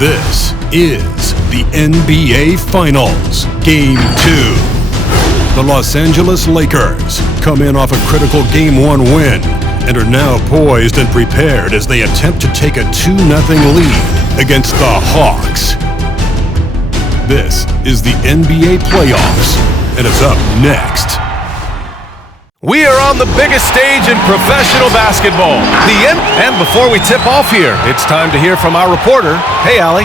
This is the NBA Finals, Game 2. The Los Angeles Lakers come in off a critical Game 1 win and are now poised and prepared as they attempt to take a 2-0 lead against the Hawks. This is the NBA playoffs, and it's up next. We are on the biggest stage in professional basketball. And before we tip off here, it's time to hear from our reporter. Hey, Allie.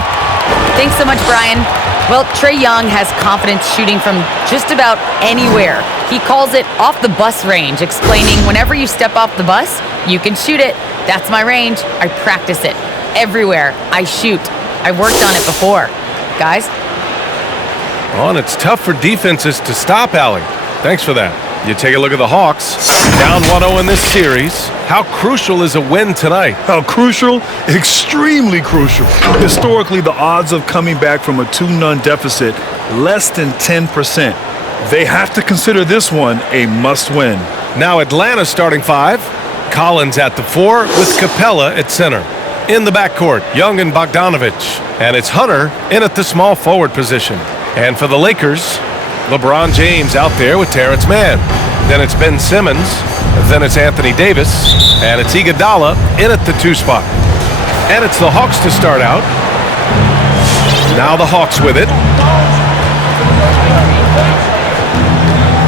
Thanks so much, Brian. Well, Trae Young has confidence shooting from just about anywhere. He calls it off the bus range, explaining whenever you step off the bus, you can shoot it. That's my range. I practice it. Everywhere I shoot. I worked on it before. Guys? Oh, and it's tough for defenses to stop, Allie. Thanks for that. You take a look at the Hawks, down 1-0 in this series. How crucial is a win tonight? How crucial? Extremely crucial. Historically, the odds of coming back from a 2-0 deficit, less than 10%. They have to consider this one a must-win. Now Atlanta's starting five. Collins at the 4 with Capella at center. In the backcourt, Young and Bogdanovich. And it's Hunter in at the small forward position. And for the Lakers, LeBron James out there with Terrence Mann. Then it's Ben Simmons. Then it's Anthony Davis. And it's Iguodala in at the 2 spot. And it's the Hawks to start out. Now the Hawks with it.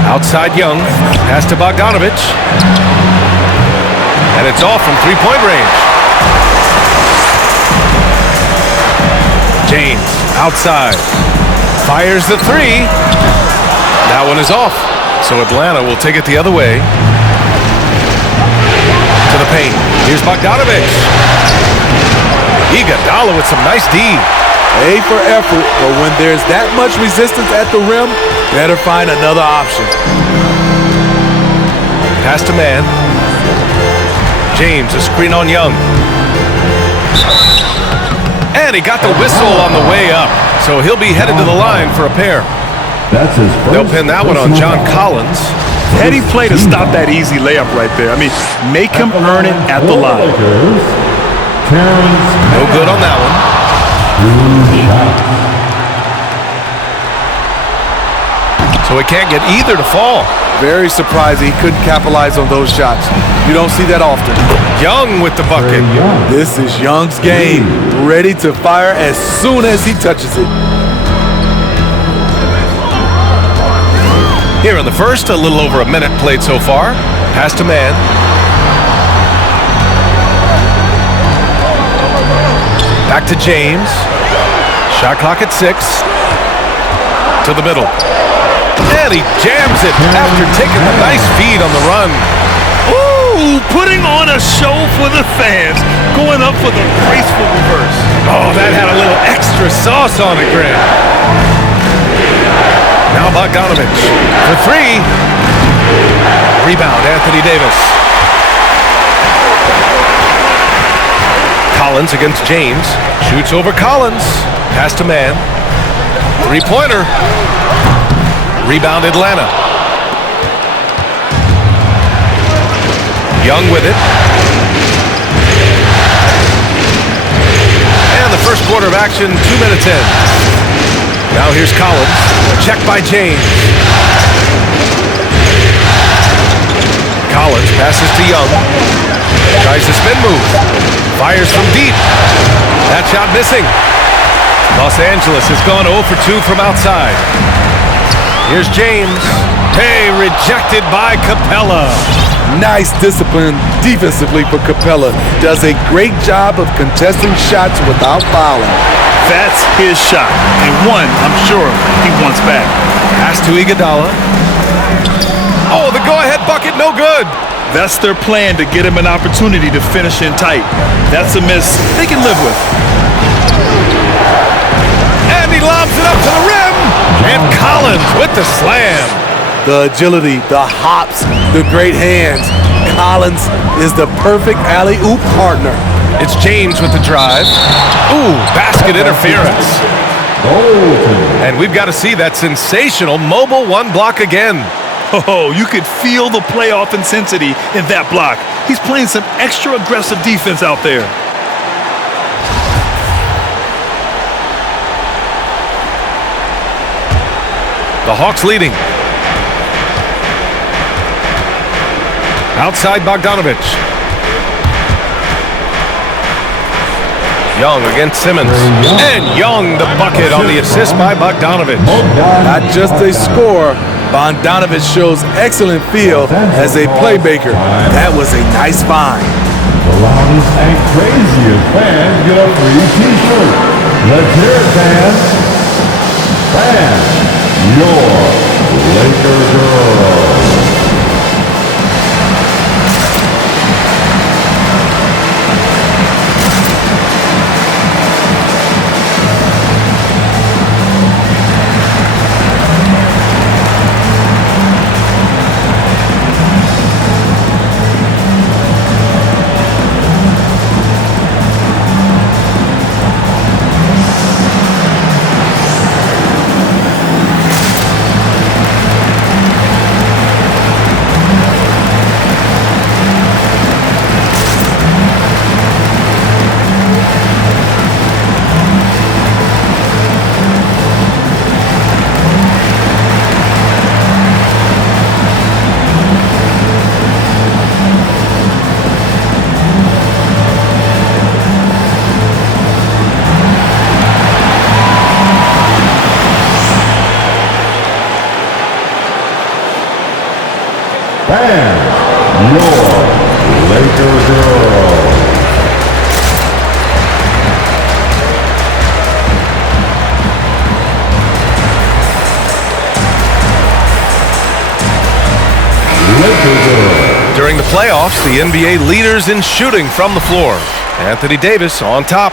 Outside Young. Pass to Bogdanovich. And it's off from three-point range. James outside. Fires the 3. That one is off. So Atlanta will take it the other way. To the paint. Here's Bogdanovich. Iguodala with some nice D. A for effort, but when there's that much resistance at the rim, better find another option. Pass to Mann. James, a screen on Young. And he got the whistle on the way up. So he'll be headed to the line for a pair. They'll pin that one on John Collins. Heady play to stop that easy layup right there. I mean, make him earn it at the line. No good on that one. So he can't get either to fall. Very surprising he couldn't capitalize on those shots. You don't see that often. Young with the bucket. This is Young's game. Ready to fire as soon as he touches it. Here in the first, a little over a minute played so far. Pass to Mann. Back to James. Shot clock at 6. To the middle. And he jams it after taking the nice feed on the run. Ooh, putting on a show for the fans. Going up for the graceful reverse. Oh, that had a little extra sauce on it, Grant. Now Bogdanovich for 3. Rebound, Anthony Davis. Collins against James. Shoots over Collins. Pass to Mann. 3-pointer. Rebound Atlanta. Young with it. And the first quarter of action, 2 minutes in. Now here's Collins. Checked by James. Collins passes to Young. Tries the spin move. Fires from deep. That shot missing. Los Angeles has gone 0 for 2 from outside. Here's James. Hey, rejected by Capella. Nice discipline defensively for Capella. Does a great job of contesting shots without fouling. That's his shot, and one I'm sure he wants back. Pass to Iguodala. Oh, the go-ahead bucket, no good. That's their plan to get him an opportunity to finish in tight. That's a miss they can live with. And he lobs it up to the rim. And Collins with the slam. The agility, the hops, the great hands. Collins is the perfect alley-oop partner. It's James with the drive. Ooh, basket interference. And we've got to see that sensational mobile 1 block again. Oh, you could feel the playoff intensity in that block. He's playing some extra aggressive defense out there. The Hawks leading. Outside Bogdanovich. Young against Simmons. And Young the bucket on the assist by Bogdanovich. Not just a scorer, Bogdanovich shows excellent feel as a playmaker. That was a nice find. The loudest and craziest fans get a free t-shirt. Let's hear it, fans. Fans, your Laker girls. Fans, your Laker girls. Laker girls. During the playoffs, the NBA leaders in shooting from the floor. Anthony Davis on top.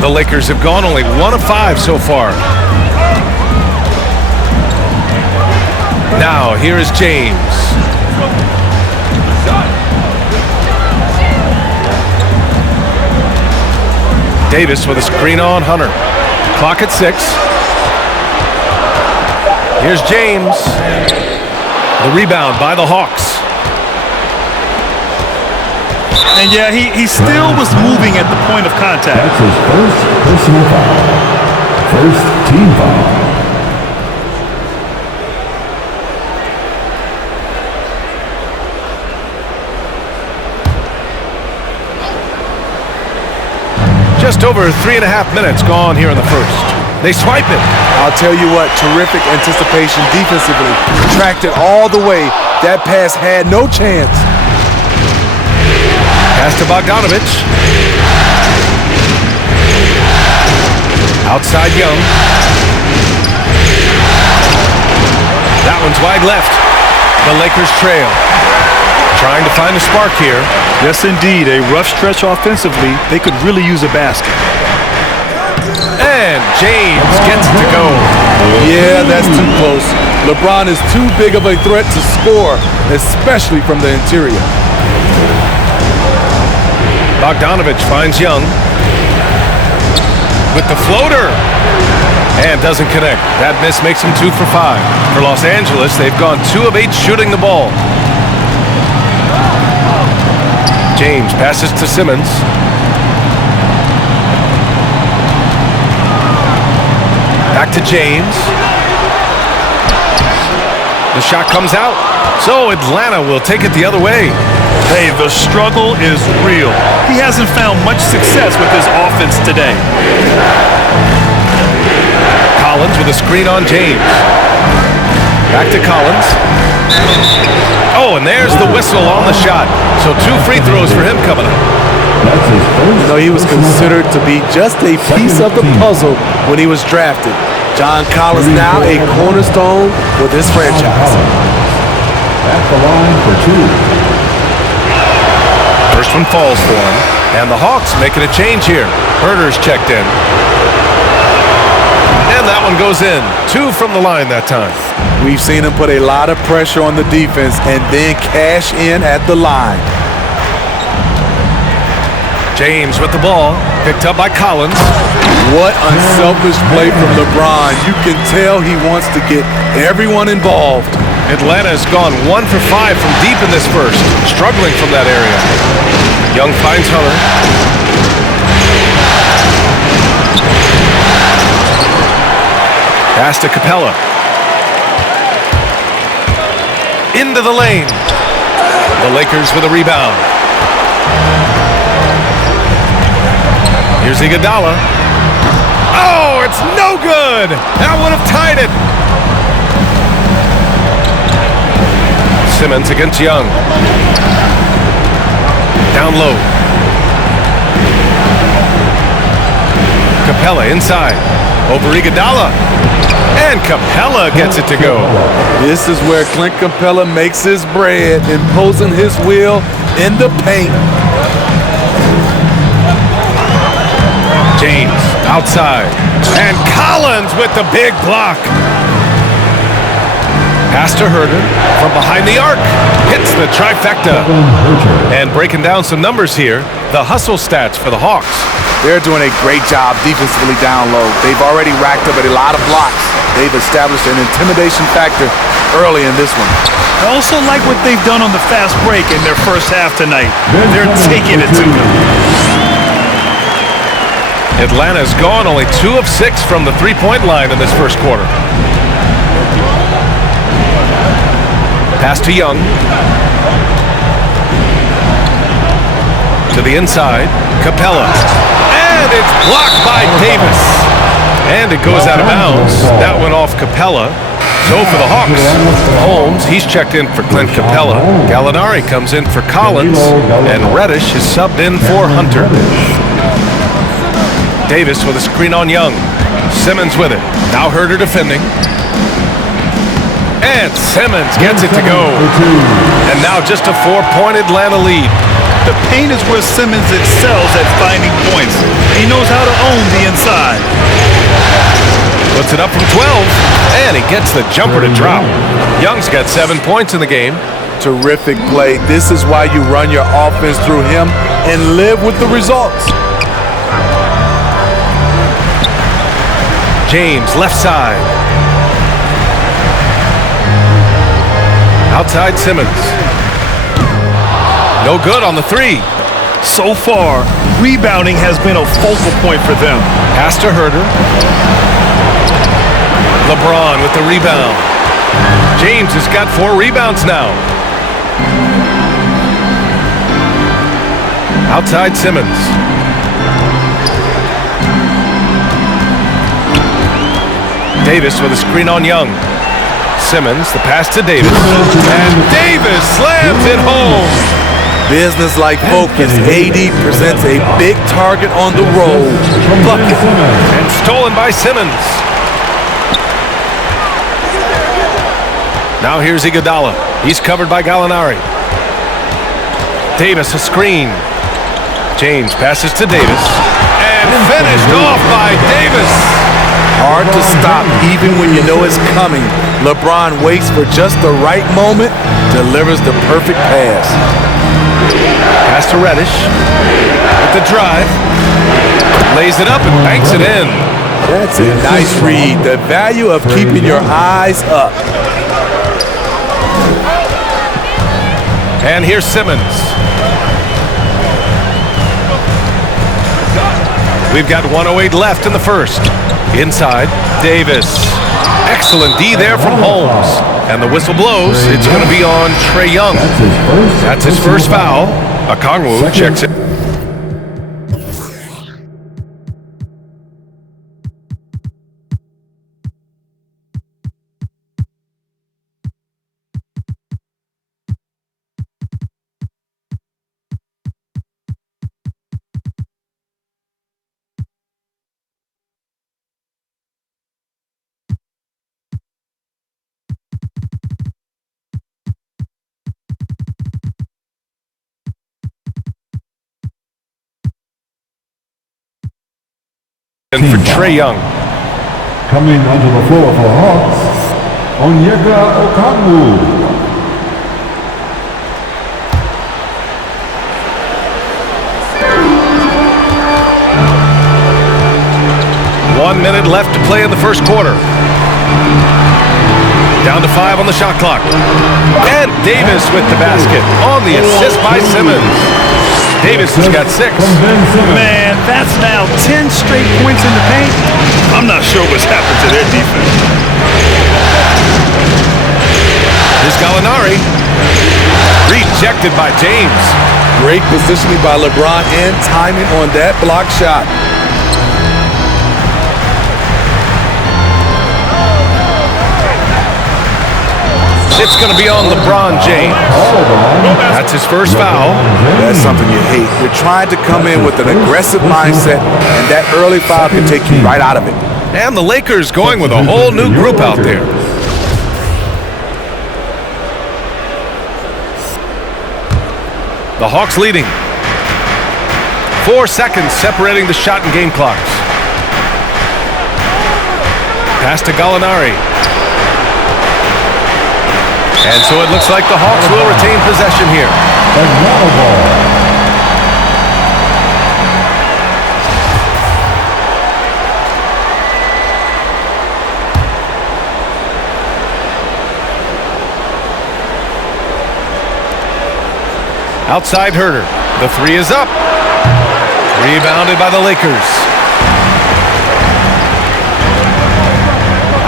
The Lakers have gone only 1 of 5 so far. Now, here is James. Davis with a screen on Hunter. Clock at 6. Here's James. The rebound by the Hawks. And yeah, he still was moving at the point of contact. That's his first personal foul. First team foul. Just over 3.5 minutes gone here in the first. They swipe it. I'll tell you what, terrific anticipation defensively. Tracked it all the way. That pass had no chance. Pass to Bogdanovich. Outside Young. That one's wide left. The Lakers trail. Trying to find a spark here. Yes, indeed. A rough stretch offensively. They could really use a basket. And James gets to go. Yeah, that's too close. LeBron is too big of a threat to score, especially from the interior. Bogdanovich finds Young with the floater and doesn't connect. That miss makes him 2 for 5. For Los Angeles, they've gone 2 of 8 shooting the ball. James passes to Simmons. Back to James. The shot comes out. So Atlanta will take it the other way. Hey, the struggle is real. He hasn't found much success with his offense today. Collins with a screen on James. Back to Collins. Oh, and there's the whistle on the shot. So 2 free throws for him coming up. That's his first. You know, he was considered to be just a piece of the puzzle when he was drafted. John Collins now a cornerstone with his franchise. At the line for 2. First one falls for him. And the Hawks making a change here. Herter's checked in. And that one goes in. 2 from the line that time. We've seen him put a lot of pressure on the defense and then cash in at the line. James with the ball, picked up by Collins. What unselfish play from LeBron. You can tell he wants to get everyone involved. Atlanta has gone 1 for 5 from deep in this first, struggling from that area. Young finds Hunter. Pass to Capella. Into the lane. The Lakers with a rebound. Here's Iguodala. Oh, it's no good! That would have tied it. Simmons against Young. Down low. Capella inside. Over Iguodala. And Capella gets it to go. This is where Clint Capella makes his bread, imposing his will in the paint. James outside. And Collins with the big block. Pass to Herter from behind the arc. Hits the trifecta. And breaking down some numbers here, the hustle stats for the Hawks. They're doing a great job defensively down low. They've already racked up a lot of blocks. They've established an intimidation factor early in this one. I also like what they've done on the fast break in their first half tonight. They're taking it to them. Atlanta's gone only 2 of 6 from the three-point line in this first quarter. Pass to Young. To the inside, Capella. And it's blocked by Davis. And it goes out of bounds. That went off Capella. So for the Hawks, Holmes, he's checked in for Clint Capella. Gallinari comes in for Collins. And Reddish is subbed in for Hunter. Davis with a screen on Young. Simmons with it. Now Herter defending. And Simmons gets it to go. And now just a 4-point Atlanta lead. The paint is where Simmons excels at finding points. He knows how to own the inside. Puts it up from 12, and he gets the jumper to drop. Young's got 7 points in the game. Terrific play. This is why you run your offense through him and live with the results. James, left side. Outside Simmons. No good on the three. So far, rebounding has been a focal point for them. Pass to Herter. LeBron with the rebound. James has got 4 rebounds now. Outside Simmons. Davis with a screen on Young. Simmons, the pass to Davis. And Davis slams it home. Business-like focus. AD presents a big target on the roll. Bucket. And stolen by Simmons. Now here's Iguodala. He's covered by Gallinari. Davis a screen. James passes to Davis. And finished off by Davis. Hard to stop even when you know it's coming. LeBron waits for just the right moment, delivers the perfect pass. Pass to Reddish. With the drive. Lays it up and banks it in. That's a nice read. The value of keeping your eyes up. And here's Simmons. We've got 1:08 left in the first. Inside, Davis. Excellent D there from Holmes. And the whistle blows. It's going to be on Trae Young. That's his first foul. Okongwu checks it. And for Trae Young. Coming onto the floor for the Hawks, Onyeka Okongwu. minute left to play in the first quarter. Down to 5 on the shot clock. And Davis with the basket on the assist by Simmons. Davis has got 6. Man, that's now 10 straight points in the paint. I'm not sure what's happened to their defense. Here's Gallinari. Rejected by James. Great positioning by LeBron and timing on that block shot. It's going to be on LeBron James. That's his first foul. That's something you hate. You're trying to come in with an aggressive mindset, and that early foul can take you right out of it. And the Lakers going with a whole new group out there. The Hawks leading. 4 seconds separating the shot and game clocks. Pass to Gallinari. And so it looks like the Hawks will retain possession here. Outside Herter. The 3 is up. Rebounded by the Lakers.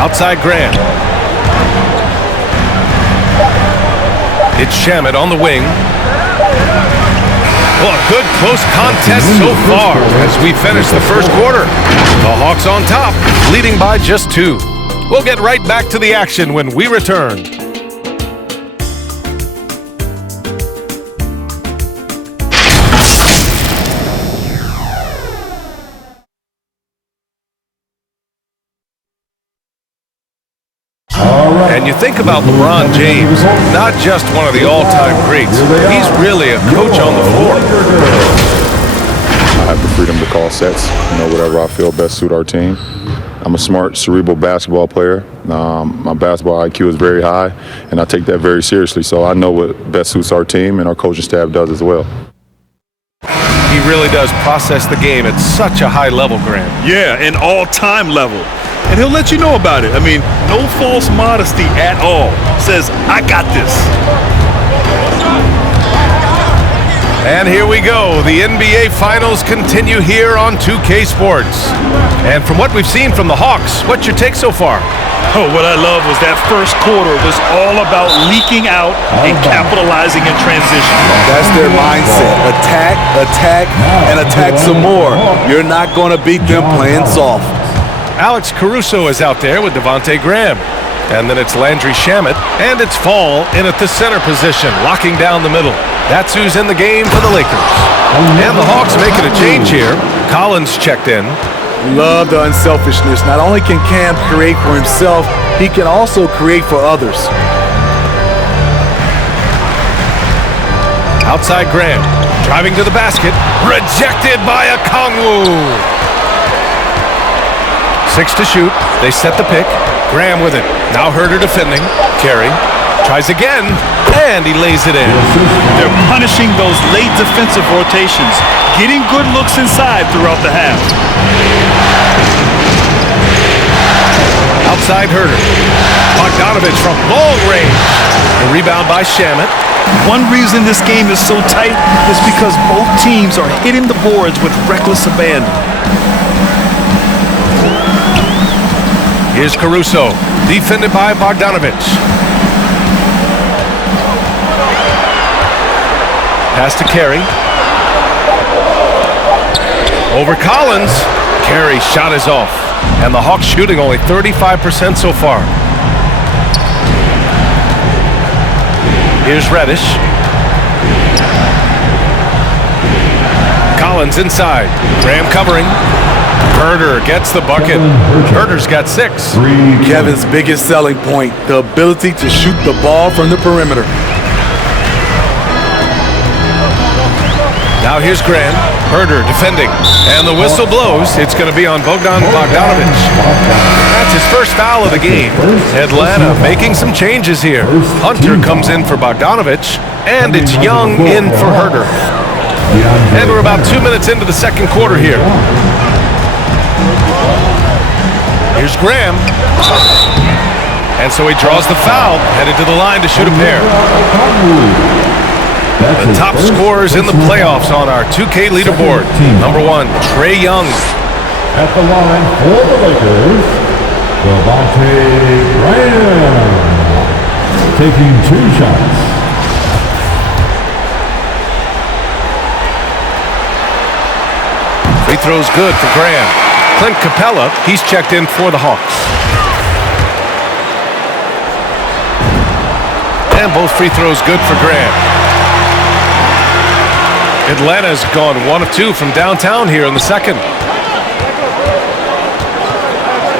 Outside Grant. It's Shamet on the wing. Well, a good close contest so far as we finish the first quarter. The Hawks on top, leading by just 2. We'll get right back to the action when we return. And you think about LeBron James, not just one of the all-time greats. He's really a coach on the floor. I have the freedom to call sets, whatever I feel best suit our team. I'm a smart, cerebral basketball player. My basketball IQ is very high, and I take that very seriously. So I know what best suits our team, and our coaching staff does as well. He really does process the game at such a high level, Grant. Yeah, an all-time level. And he'll let you know about it. I mean, no false modesty at all. Says, I got this. And here we go. The NBA Finals continue here on 2K Sports. And from what we've seen from the Hawks, what's your take so far? Oh, what I love was that first quarter was all about leaking out and capitalizing in transition. That's their mindset. Attack, attack, and attack some more. You're not going to beat them playing soft. Alex Caruso is out there with Devontae Graham. And then it's Landry Shamet. And it's Fall in at the center position, locking down the middle. That's who's in the game for the Lakers. And the Hawks making a change here. Collins checked in. Love the unselfishness. Not only can Cam create for himself, he can also create for others. Outside Graham, driving to the basket. Rejected by Okongwu. 6 to shoot. They set the pick. Graham with it. Now Herter defending. Carey tries again, and he lays it in. They're punishing those late defensive rotations, getting good looks inside throughout the half. Outside Herter. Bogdanovich from long range. The rebound by Shamet. One reason this game is so tight is because both teams are hitting the boards with reckless abandon. Here's Caruso, defended by Bogdanovich. Pass to Carey. Over Collins. Carey's shot is off. And the Hawks shooting only 35% so far. Here's Reddish. Collins inside. Graham covering. Herter gets the bucket. Herter's got 6. Kevin's biggest selling point, the ability to shoot the ball from the perimeter. Now here's Grant. Herter defending. And the whistle blows. It's going to be on Bogdan Bogdanovich. That's his first foul of the game. Atlanta making some changes here. Hunter comes in for Bogdanovich. And it's Young in for Herter. And we're about 2 minutes into the second quarter here. Here's Graham. And so he draws the foul, headed to the line to shoot a pair. The top scorers in the playoffs on our 2K leaderboard. Number 1, Trae Young. At the line for the Lakers, Devontae Graham. Taking 2 shots. Free throw's good for Graham. Clint Capella, he's checked in for the Hawks. And both free throws good for Graham. Atlanta's gone 1 of 2 from downtown here in the second.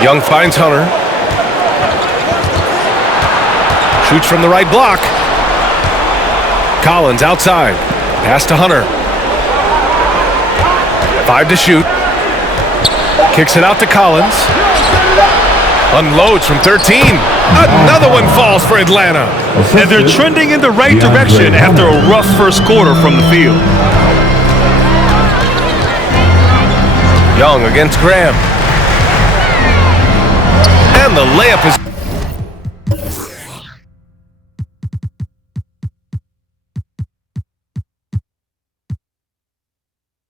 Young finds Hunter. Shoots from the right block. Collins outside. Pass to Hunter. 5 to shoot. Kicks it out to Collins. Unloads from 13. Another one falls for Atlanta. And they're trending in the right direction after a rough first quarter from the field. Young against Graham. And the layup is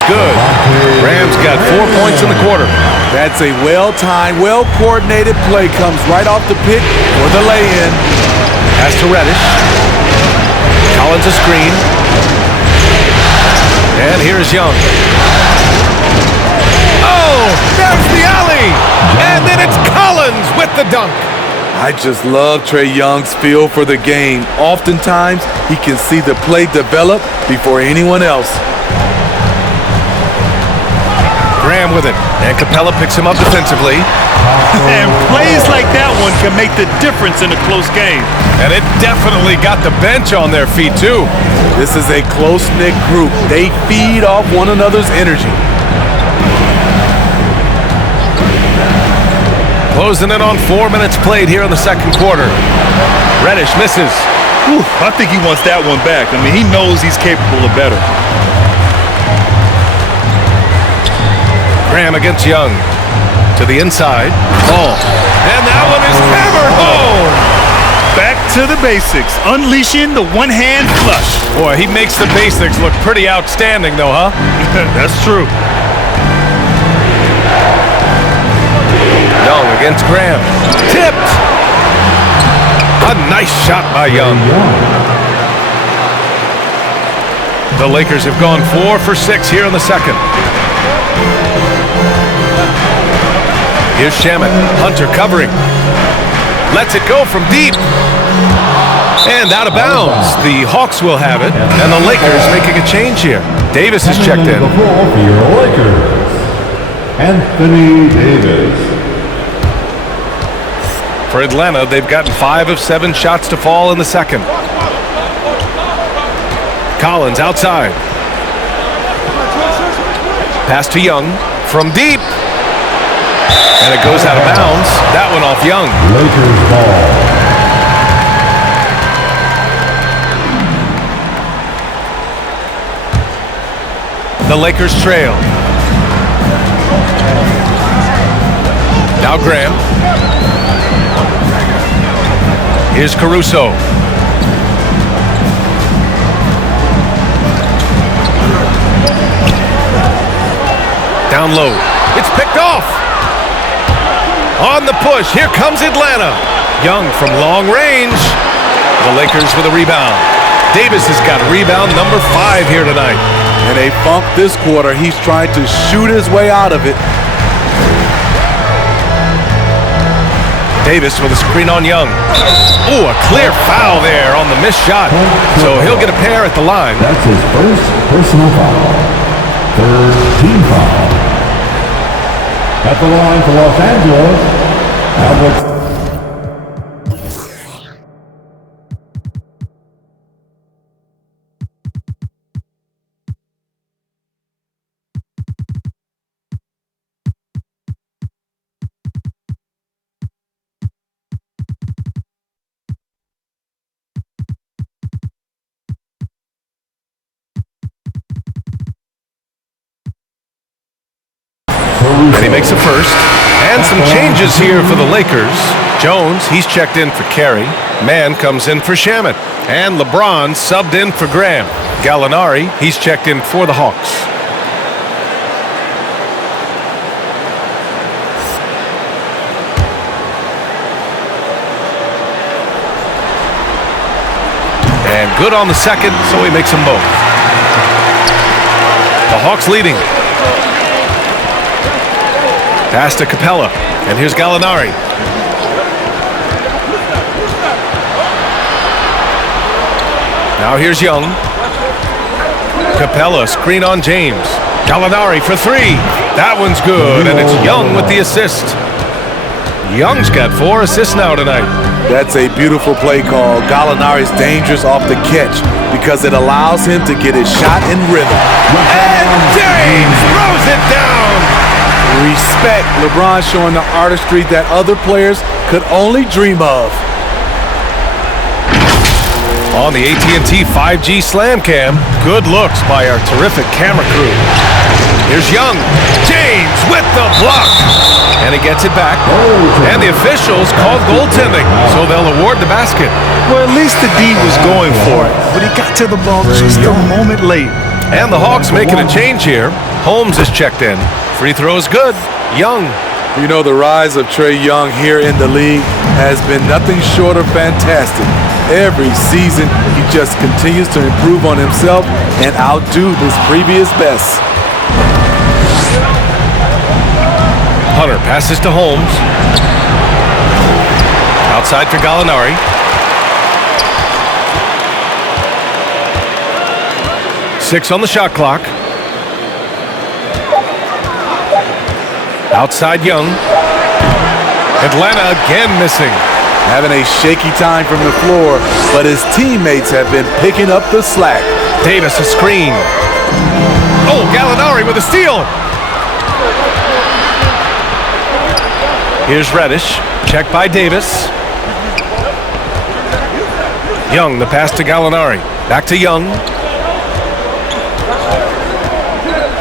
good. Graham's got 4 points in the quarter. That's a well-timed, well-coordinated play. Comes right off the pick for the lay-in. Pass to Reddish. Collins a screen. And here's Young. Oh, there's the alley. And then it's Collins with the dunk. I just love Trae Young's feel for the game. Oftentimes, he can see the play develop before anyone else. Graham with it, and Capella picks him up defensively. And plays like that one can make the difference in a close game. And it definitely got the bench on their feet, too. This is a close-knit group. They feed off one another's energy. Closing in on 4 minutes played here in the second quarter. Reddish misses. Whew, I think he wants that one back. I mean, he knows he's capable of better. Graham against Young. To the inside. Ball. And that one is hammered home. Back to the basics. Unleashing the one-hand flush. Boy, he makes the basics look pretty outstanding, though, huh? That's true. Young against Graham. Tipped. A nice shot by Young. The Lakers have gone 4 for 6 here in the second. Here's Shamet. Hunter covering. Lets it go from deep. And out of bounds. The Hawks will have it. And the Lakers making a change here. Davis is checked in. For your Lakers, Anthony Davis. For Atlanta, they've gotten 5 of 7 shots to fall in the second. Collins outside. Pass to Young from deep. And it goes out of bounds. That one off Young. Lakers ball. The Lakers trail. Now Graham. Here's Caruso. Down low. It's picked off. On the push. Here comes Atlanta. Young from long range. The Lakers with a rebound. Davis has got rebound number 5 here tonight. And they funk this quarter. He's trying to shoot his way out of it. Davis with a screen on Young. Oh, a clear foul there on the missed shot. So he'll get a pair at the line. That's his first personal foul. Third team foul. At the line for Los Angeles, Alex. And he makes a first. And some changes here for the Lakers. Jones, he's checked in for Carey. Mann comes in for Shamet. And LeBron subbed in for Graham. Gallinari, he's checked in for the Hawks. And good on the second, so he makes them both. The Hawks leading. Pass to Capella. And here's Gallinari. Now here's Young. Capella, screen on James. Gallinari for three. That one's good, and it's Young with the assist. Young's got 4 assists now tonight. That's a beautiful play call. Gallinari's dangerous off the catch because it allows him to get his shot in rhythm. And James throws it down. Respect. LeBron showing the artistry that other players could only dream of. On the AT&T 5G Slam Cam, good looks by our terrific camera crew. Here's Young. James with the block. And he gets it back. And the officials called goaltending, so they'll award the basket. Well, at least the D was going for it, but he got to the ball just a moment late. And the Hawks making a change here. Holmes is checked in. Free throw is good. Young. You know, the rise of Trae Young here in the league has been nothing short of fantastic. Every season, he just continues to improve on himself and outdo his previous best. Hunter passes to Holmes. Outside for Gallinari. Six on the shot clock. Outside Young. Atlanta again missing. Having a shaky time from the floor, but his teammates have been picking up the slack. Davis a screen. Oh, Gallinari with a steal. Here's Reddish. Checked by Davis. Young, the pass to Gallinari. Back to Young.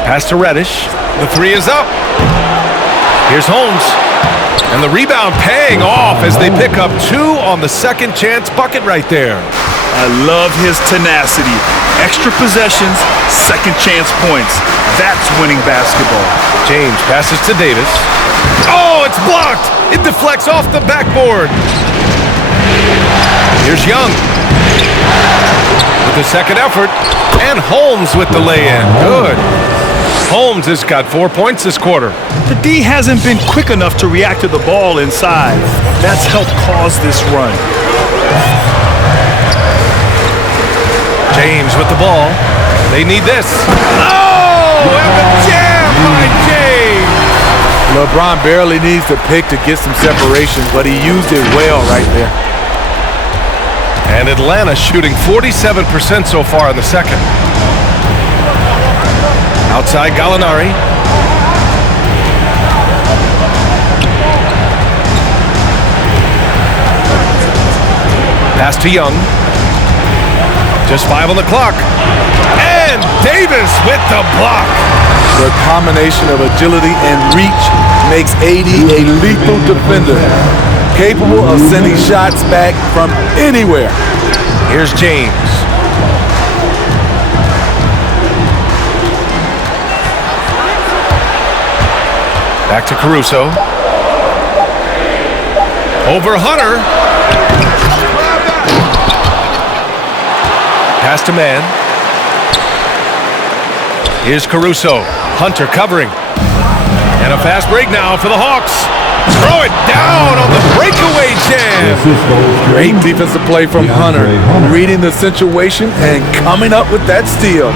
Pass to Reddish. The three is up. Here's Holmes. And the rebound paying off as they pick up 2 on the second chance bucket right there. I love his tenacity. Extra possessions, second chance points. That's winning basketball. James passes to Davis. Oh, it's blocked. It deflects off the backboard. Here's Young with the second effort. And Holmes with the lay-in. Good. Holmes has got 4 points this quarter. The D hasn't been quick enough to react to the ball inside. That's helped cause this run. James with the ball. They need this. Oh, and the jam by James. LeBron barely needs the pick to get some separation, but he used it well right there. And Atlanta shooting 47% so far in the second. Outside Gallinari. Pass to Young. Just 5 on the clock. And Davis with the block. The combination of agility and reach makes AD a lethal defender, capable of sending shots back from anywhere. Here's James. Back to Caruso. Over Hunter. Pass to Mann. Here's Caruso. Hunter covering. And a fast break now for the Hawks. Throw it down on the breakaway jam. Great defensive play from Hunter, reading the situation and coming up with that steal.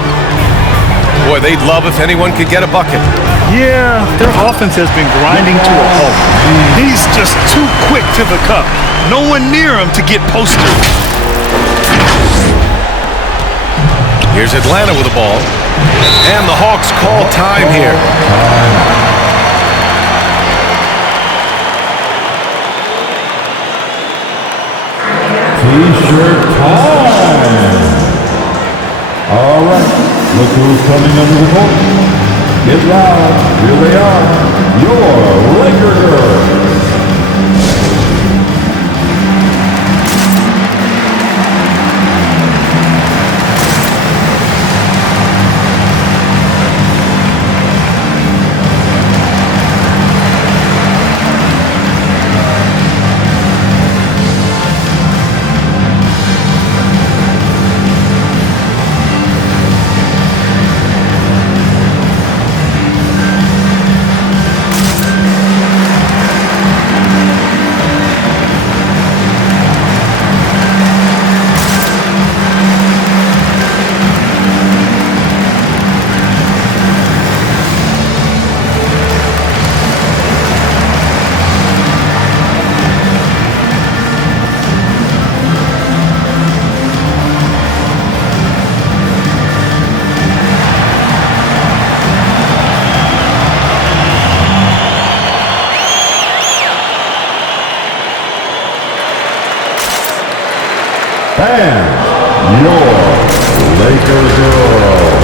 Boy, they'd love if anyone could get a bucket. Yeah, their offense has been grinding to a halt. He's just too quick to the cup. No one near him to get posted. Here's Atlanta with the ball. And the Hawks call time here. T-shirt time. All right. Look who's coming under the court. Get loud. Here they are, your Laker girls. And your Laker girls.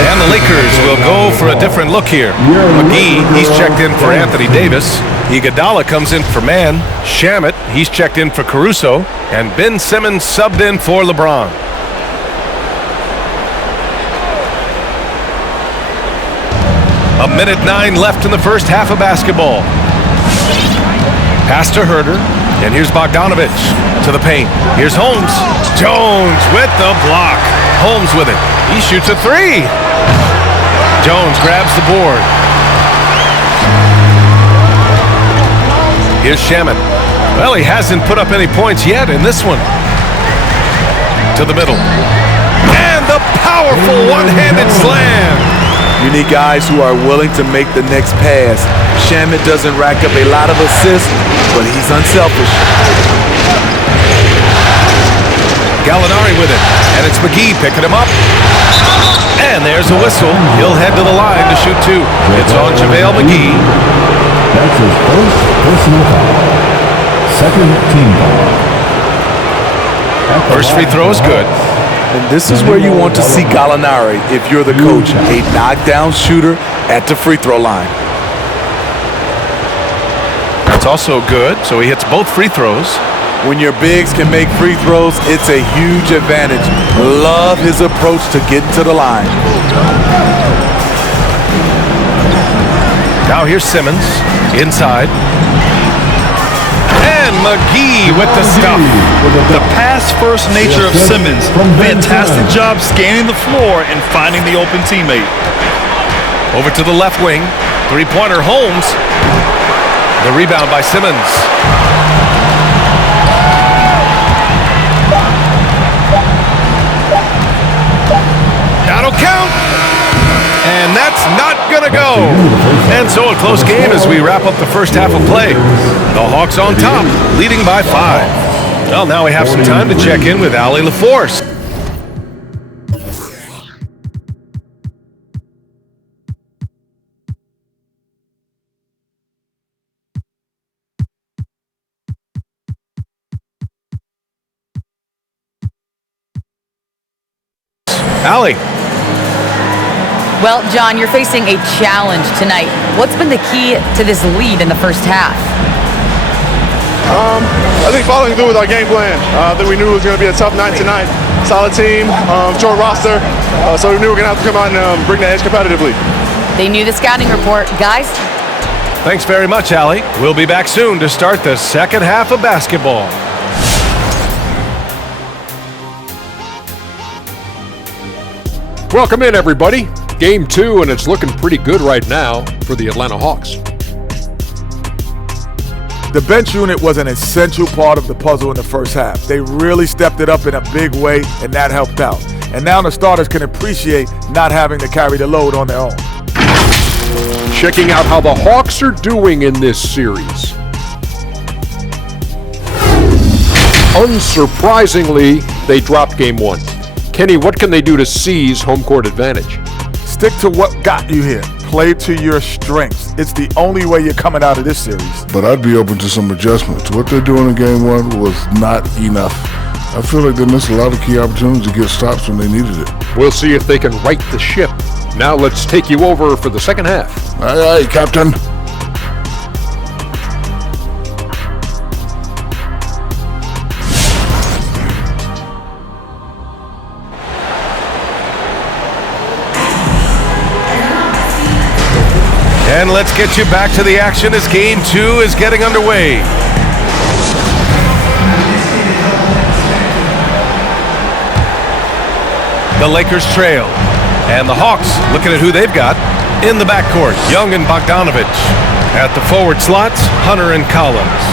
And the Lakers will go for a different look here. McGee, he's checked in for Anthony Davis. Iguodala comes in for Mann. Shamet, he's checked in for Caruso. And Ben Simmons subbed in for LeBron. A minute 9 left in the first half of basketball. Pass to Herter, and here's Bogdanovic to the paint. Here's Holmes. Jones with the block. Holmes with it. He shoots a three. Jones grabs the board. Here's Shamet. Well, he hasn't put up any points yet in this one. To the middle. And the powerful one-handed slam. You need guys who are willing to make the next pass. Shamet doesn't rack up a lot of assists, but he's unselfish. Gallinari with it, and it's McGee picking him up. And there's a whistle. He'll head to the line to shoot two. It's on JaVale McGee. That's his first personal foul. Second team foul. First free throw is good. And this is where you want to see Gallinari if you're the coach. A knockdown shooter at the free throw line. That's also good, so he hits both free throws. When your bigs can make free throws, it's a huge advantage. Love his approach to getting to the line. Now here's Simmons, inside. And McGee with the stuff. The pass-first nature of Simmons. Fantastic job scanning the floor and finding the open teammate. Over to the left wing. Three-pointer Holmes. The rebound by Simmons. That'll count. And that's not going to go. And so a close game as we wrap up the first half of play. The Hawks on top, leading by 5. Well, now we have some time to check in with Allie LaForce. Allie. Well, John, you're facing a challenge tonight. What's been the key to this lead in the first half? I think following through with our game plan. I think we knew it was going to be a tough night tonight. Solid team, short roster, so we knew we were going to have to come out and bring that edge competitively. They knew the scouting report. Guys? Thanks very much, Allie. We'll be back soon to start the second half of basketball. Welcome in, everybody. Game 2, and it's looking pretty good right now for the Atlanta Hawks. The bench unit was an essential part of the puzzle in the first half. They really stepped it up in a big way, and that helped out. And now the starters can appreciate not having to carry the load on their own. Checking out how the Hawks are doing in this series. Unsurprisingly, they dropped Game 1. Kenny, what can they do to seize home court advantage? Stick to what got you here. Play to your strengths. It's the only way you're coming out of this series. But I'd be open to some adjustments. What they're doing in game one was not enough. I feel like they missed a lot of key opportunities to get stops when they needed it. We'll see if they can right the ship. Now let's take you over for the second half. Aye, aye, Captain. And let's get you back to the action as game 2 is getting underway. The Lakers trail. And the Hawks looking at who they've got in the backcourt. Young and Bogdanovich. At the forward slots, Hunter and Collins.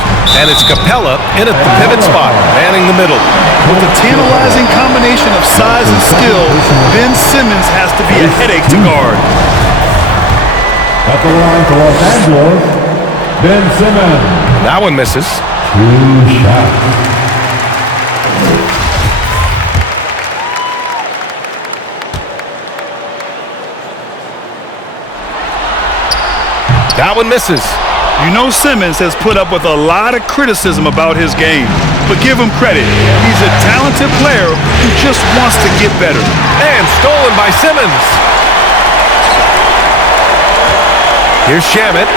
And it's Capella in at the pivot spot, manning the middle. With a tantalizing combination of size and skill, Ben Simmons has to be a headache to guard. At the line for Los Angeles, Ben Simmons. That one misses. 2 shots. That one misses. You know Simmons has put up with a lot of criticism about his game, but give him credit. He's a talented player who just wants to get better. And stolen by Simmons. Here's Shamet.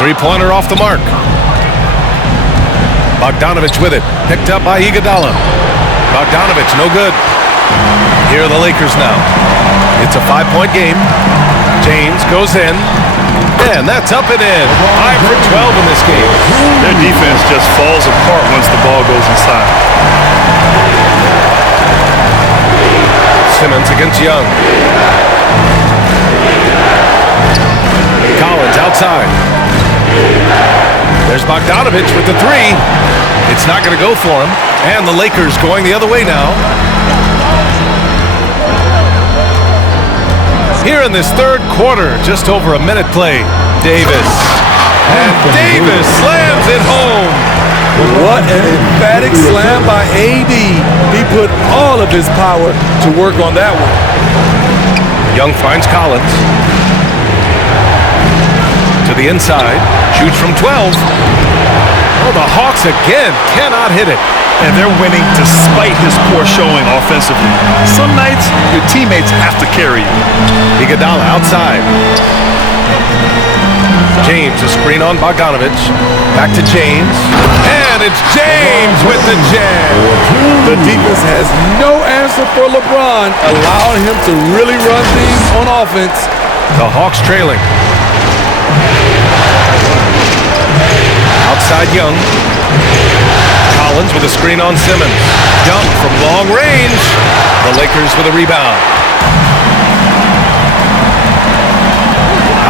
Three-pointer off the mark. Bogdanovich with it. Picked up by Iguodala. Bogdanovich, no good. Here are the Lakers now. It's a 5-point game. James goes in. And that's up and in. 5 for 12 in this game. Their defense just falls apart once the ball goes inside. Simmons against Young. Collins outside. There's Bogdanovich with the 3. It's not going to go for him. And the Lakers going the other way now. Here in this third quarter, just over a minute played. Davis. And Davis slams it home. What an emphatic slam by AD. He put all of his power to work on that one. Young finds Collins. To the inside. Shoots from 12. Oh, the Hawks again cannot hit it. And they're winning despite his poor showing offensively. Some nights, your teammates have to carry you. Iguodala outside. James, a screen on Bogdanovich. Back to James. And it's James with the jam. The defense has no answer for LeBron, allowing him to really run things on offense. The Hawks trailing. Outside Young. Collins with a screen on Simmons. Young from long range. The Lakers with a rebound.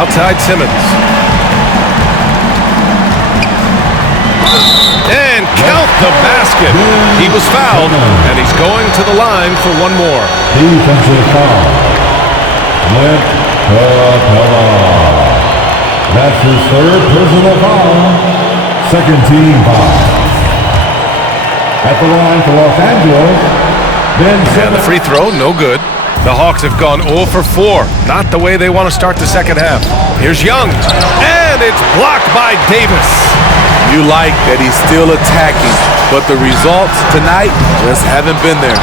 Outside Simmons. And count the basket. He was fouled, and he's going to the line for one more. Defensive foul. Clint Capella. That's his 3rd personal foul. Second team foul. At the line for Los Angeles, Ben Simmons. And the free throw, no good. The Hawks have gone 0 for 4. Not the way they want to start the second half. Here's Young. And it's blocked by Davis. You like that he's still attacking, but the results tonight just haven't been there.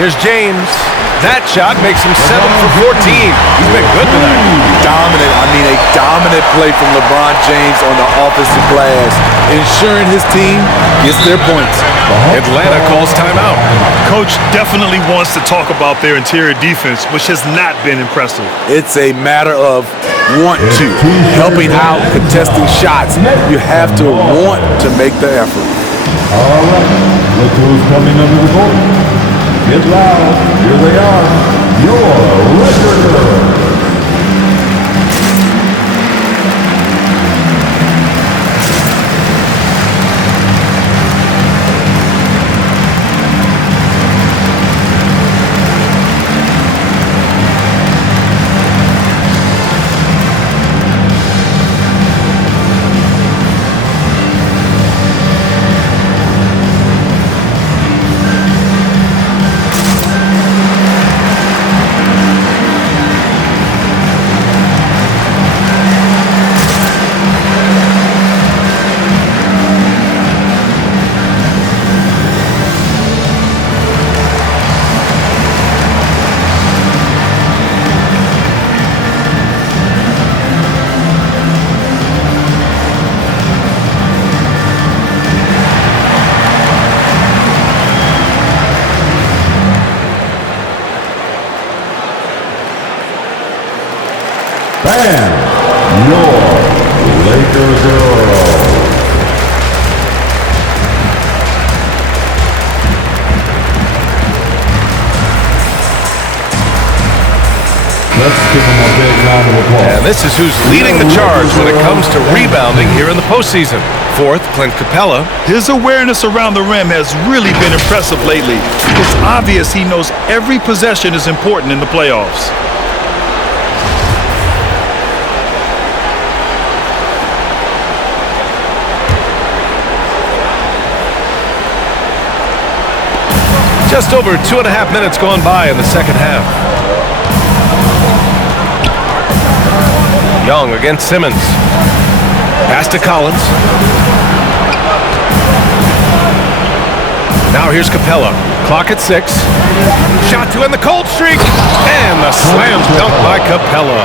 Here's James. That shot makes him 7 for 14. He's been good tonight. Dominant, a dominant play from LeBron James on the offensive glass, ensuring his team gets their points. Atlanta calls timeout. Coach definitely wants to talk about their interior defense, which has not been impressive. It's a matter of want to, helping out, contesting shots. You have to want to make the effort. All right, look who's coming under the court. Get loud. Here they are. Your Lakers. Let's give him a big round of applause. And this is who's leading the charge when it comes to rebounding here in the postseason. Fourth, Clint Capella. His awareness around the rim has really been impressive lately. It's obvious he knows every possession is important in the playoffs. Just over 2.5 minutes gone by in the second half. Young against Simmons. Pass to Collins. Now here's Capella. Clock at 6. Shot to end the cold streak. And the slam dunk by Capella.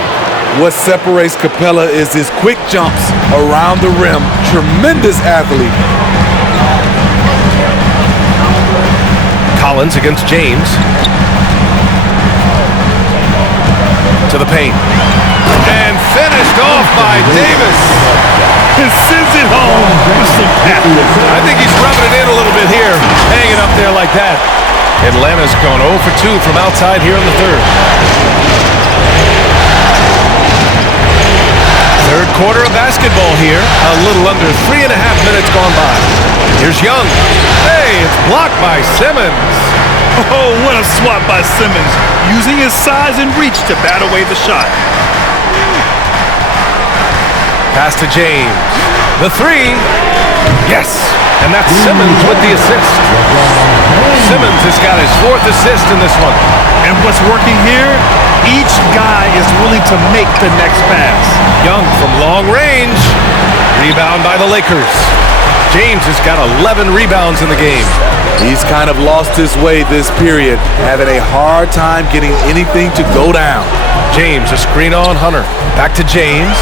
What separates Capella is his quick jumps around the rim. Tremendous athlete. Collins against James. To the paint. And finished off by Davis. He sends it home with some pep. I think he's rubbing it in a little bit here, hanging up there like that. Atlanta's gone 0 for 2 from outside here in the third. Third quarter of basketball here. A little under 3.5 minutes gone by. Here's Young. Hey, it's blocked by Simmons. Oh, what a swat by Simmons, using his size and reach to bat away the shot. Pass to James. The three. Yes. And that's Simmons with the assist. Simmons has got his 4th assist in this one. And what's working here? Each guy is willing to make the next pass. Young from long range. Rebound by the Lakers. James has got 11 rebounds in the game. He's kind of lost his way this period, having a hard time getting anything to go down. James, a screen on Hunter. Back to James.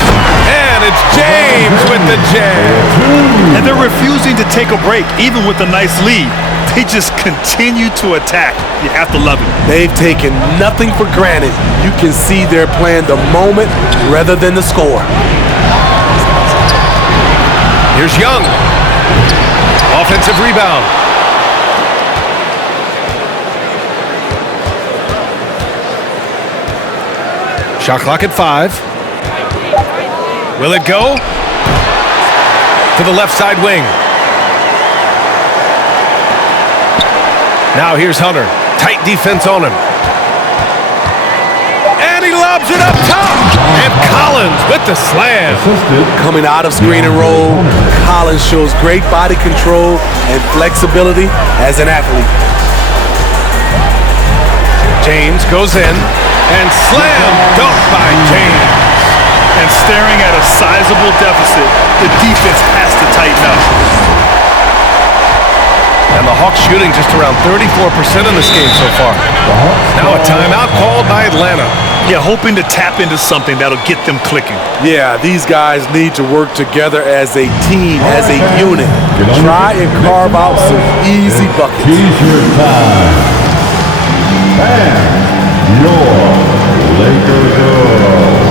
And it's James with the jam. And they're refusing to take a break, even with a nice lead. They just continue to attack. You have to love it. They've taken nothing for granted. You can see they're playing the moment rather than the score. Here's Young. Offensive rebound. Shot clock at 5. Will it go? To the left side wing. Now here's Hunter. Tight defense on him. And he lobs it up top. And Collins with the slam. Coming out of screen and roll, Collins shows great body control and flexibility as an athlete. James goes in and slam dunk by James. And staring at a sizable deficit, the defense has to tighten up. And the Hawks shooting just around 34% in this game so far. Now a timeout called by Atlanta. Yeah, hoping to tap into something that'll get them clicking. Yeah, these guys need to work together as a team, as a unit. Try and carve out some easy buckets. T-shirt time. And your Laker girls.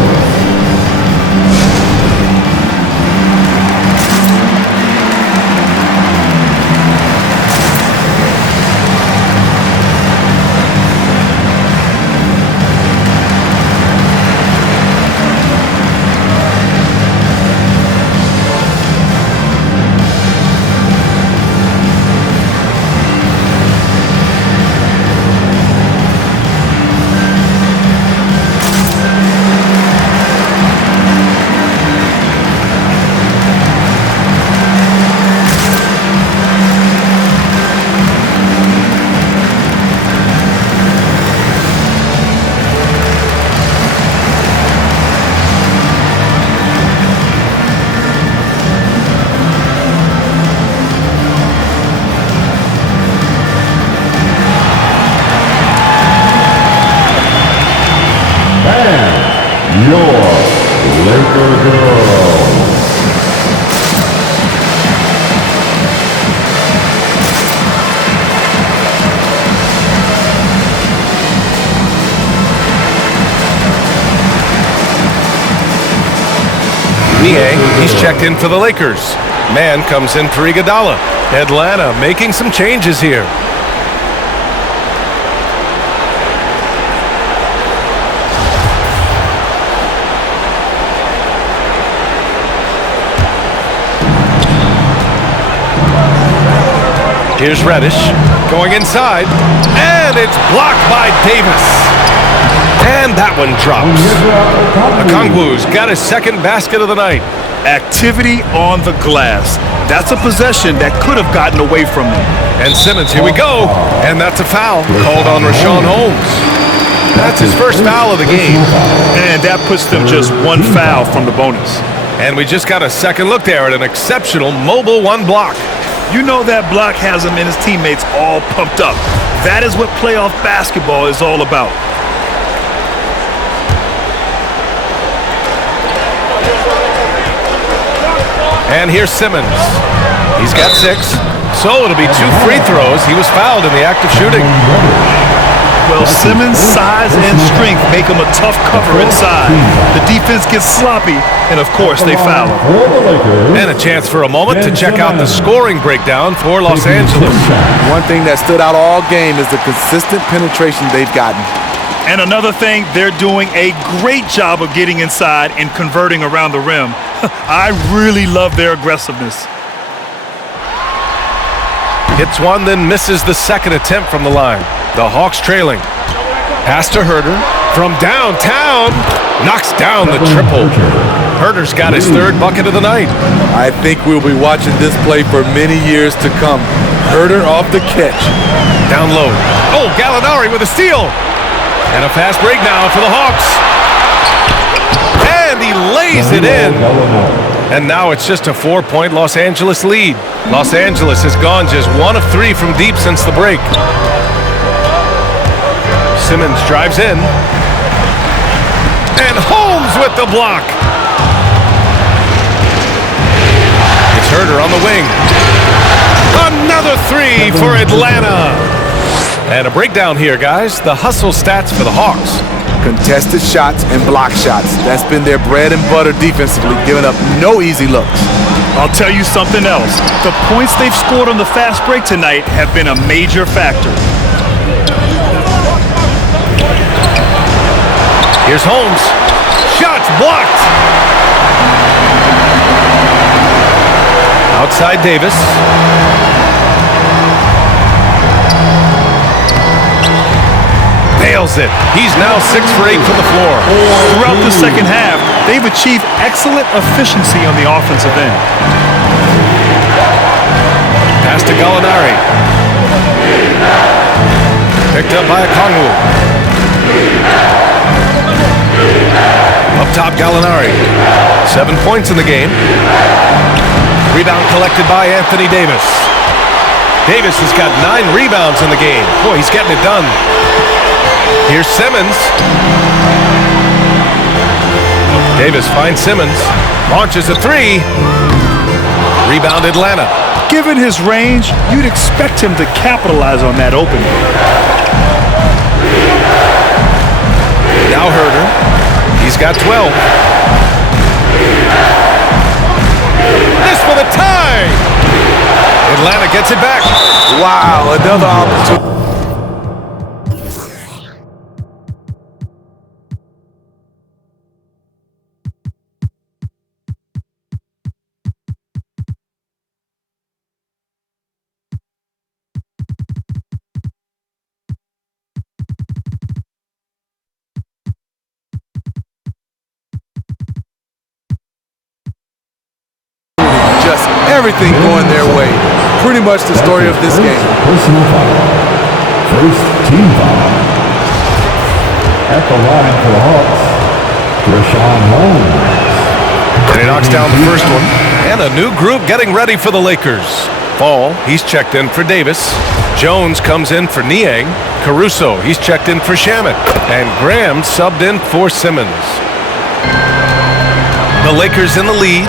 Your Laker girls. He's checked in for the Lakers. Man comes in for Iguodala. Atlanta making some changes here. Here's Reddish going inside, and it's blocked by Davis. And that one drops. Okongwu's got his second basket of the night. Activity on the glass. That's a possession that could have gotten away from him. And Simmons, here we go. And that's a foul called on Richaun Holmes. That's his first foul of the game. And that puts them just one foul from the bonus. And we just got a second look there at an exceptional mobile one block. You know that block has him and his teammates all pumped up. That is what playoff basketball is all about. And here's Simmons. He's got 6. So it'll be 2 free throws. He was fouled in the act of shooting. Well, Simmons' size and strength make him a tough cover inside. The defense gets sloppy, and of course they foul him. And a chance for a moment to check out the scoring breakdown for Los Angeles. One thing that stood out all game is the consistent penetration they've gotten. And another thing, they're doing a great job of getting inside and converting around the rim. I really love their aggressiveness. Hits one, then misses the second attempt from the line. The Hawks trailing. Pass to Herter from downtown. Knocks down the triple. Herter's got his third bucket of the night. I think we'll be watching this play for many years to come. Herter off the catch. Down low. Oh, Gallinari with a steal. And a fast break now for the Hawks. And he lays it in. And now it's just a 4-point Los Angeles lead. Los Angeles has gone just 1 of 3 from deep since the break. Simmons drives in. And Holmes with the block. It's Herter on the wing. Another 3 for Atlanta. And a breakdown here, guys. The hustle stats for the Hawks. Contested shots and block shots. That's been their bread and butter defensively, giving up no easy looks. I'll tell you something else. The points they've scored on the fast break tonight have been a major factor. Here's Holmes. Shots blocked. Outside Davis. Nails it. He's now 6 for 8 from the floor. Throughout the second half, they've achieved excellent efficiency on the offensive end. Pass to Gallinari. Picked up by Okongwu. Up top, Gallinari. 7 points in the game. Rebound collected by Anthony Davis. Davis has got 9 rebounds in the game. Boy, he's getting it done. Here's Simmons. Davis finds Simmons. Launches a 3. Rebound Atlanta. Given his range, you'd expect him to capitalize on that opening. Now Herter. He's got 12. This for the tie. Atlanta gets it back. Wow, another opportunity. Just everything going their way. Pretty much the story of this game. Personal foul. First team foul. At the line for the Hawks, Richaun Holmes. And he knocks down the first one. And a new group getting ready for the Lakers. Ball, he's checked in for Davis. Jones comes in for Niang. Caruso, he's checked in for Shamet. And Graham subbed in for Simmons. The Lakers in the lead.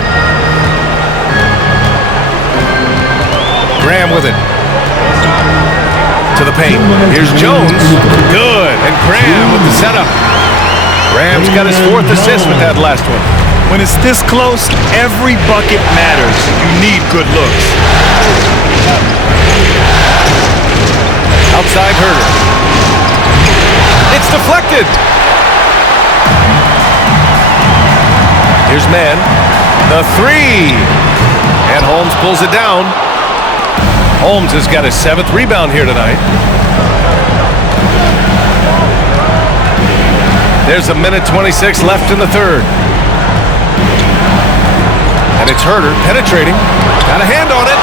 Graham with it. To the paint. Here's Jones. Good. And Graham with the setup. Graham's got his 4th assist with that last one. When it's this close, every bucket matters. You need good looks. Outside Herter. It's deflected. Here's Mann. The 3. And Holmes pulls it down. Holmes has got his 7th rebound here tonight. There's a minute 26 left in the third. And it's Herter penetrating. Got a hand on it.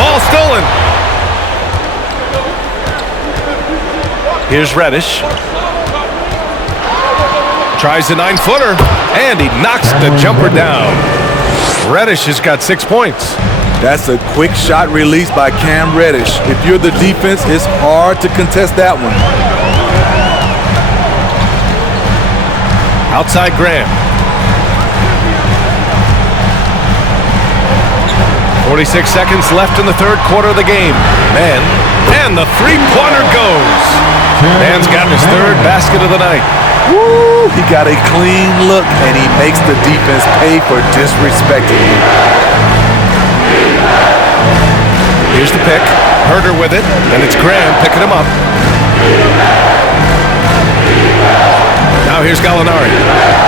Ball stolen. Here's Reddish. Tries the 9-footer, and he knocks the jumper down. Reddish has got 6 points. That's a quick shot release by Cam Reddish. If you're the defense, it's hard to contest that one. Outside Graham. 46 seconds left in the third quarter of the game. Man, and the three-pointer goes. Man's got his 3rd basket of the night. Woo! He got a clean look, and he makes the defense pay for disrespecting him. Here's the pick. Herter with it, and it's Graham picking him up. Now here's Gallinari.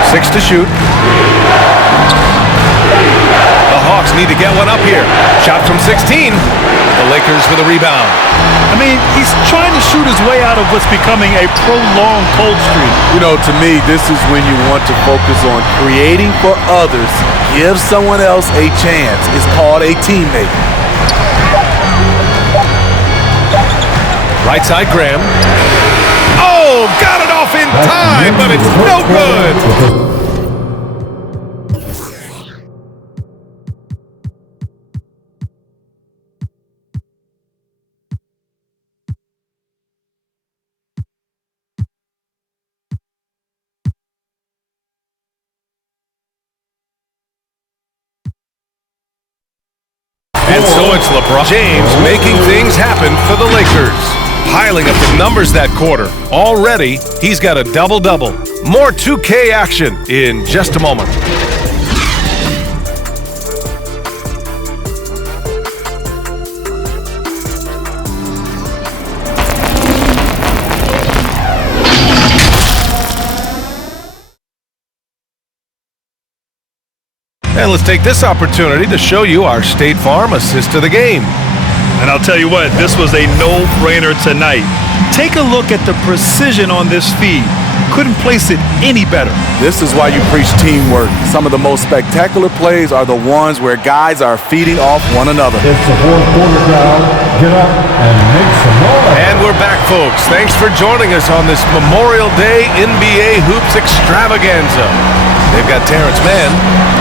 6 to shoot. The Hawks need to get one up here. Shot from 16. The Lakers with a rebound. I mean, he's trying to shoot his way out of what's becoming a prolonged cold streak. You know, to me, this is when you want to focus on creating for others. Give someone else a chance. It's called a teammate. Right side, Graham. Oh, got it off in time, but it's no good. And so it's LeBron James making things happen for the Lakers. Piling up the numbers that quarter. Already, he's got a double-double. More 2K action in just a moment. And let's take this opportunity to show you our State Farm assist of the game. And I'll tell you what, this was a no-brainer tonight. Take a look at the precision on this feed. Couldn't place it any better. This is why you preach teamwork. Some of the most spectacular plays are the ones where guys are feeding off one another. It's the fourth quarter crowd. Get up and make some noise. And we're back, folks. Thanks for joining us on this Memorial Day NBA Hoops extravaganza. They've got Terrence Mann,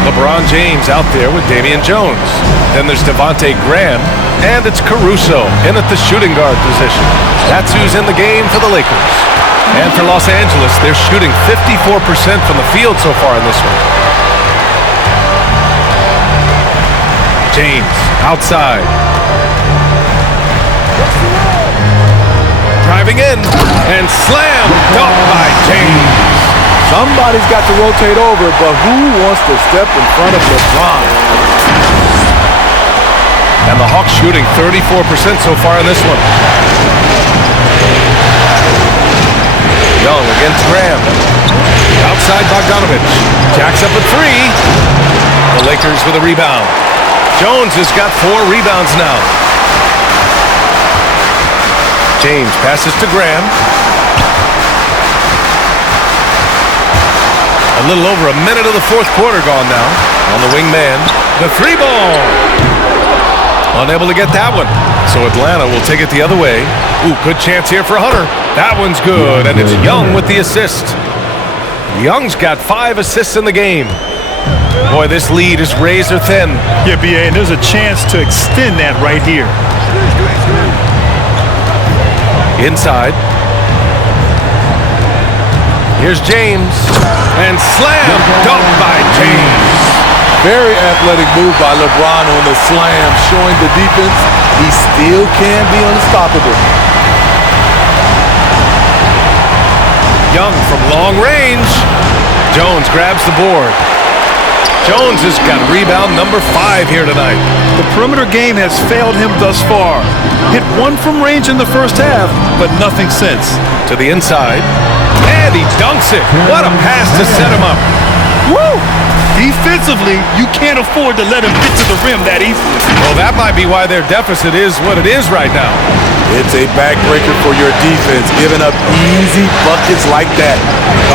LeBron James out there with Damian Jones. Then there's Devontae Graham, and it's Caruso in at the shooting guard position. That's who's in the game for the Lakers. And for Los Angeles, they're shooting 54% from the field so far in this one. James, outside. Driving in, and slam, dunked by James. Somebody's got to rotate over, but who wants to step in front of LeBron? And the Hawks shooting 34% so far in this one. Young against Graham. Outside Bogdanovic. Jacks up a 3. The Lakers with a rebound. Jones has got 4 rebounds now. James passes to Graham. A little over a minute of the fourth quarter gone now. On the wing man. The 3-ball. Unable to get that one. So Atlanta will take it the other way. Ooh, good chance here for Hunter. That one's good, and it's Young with the assist. Young's got 5 assists in the game. Boy, this lead is razor thin. Yeah, B.A., and there's a chance to extend that right here. Inside. Here's James. And slam dunked by James. Very athletic move by LeBron on the slam, showing the defense he still can be unstoppable. Young from long range. Jones grabs the board. Jones has got rebound number 5 here tonight. The perimeter game has failed him thus far. Hit 1 from range in the first half, but nothing since. To the inside. And he dunks it. What a pass to set him up. Woo! Defensively, you can't afford to let him get to the rim that easily. Well, that might be why their deficit is what it is right now. It's a backbreaker for your defense, giving up easy buckets like that.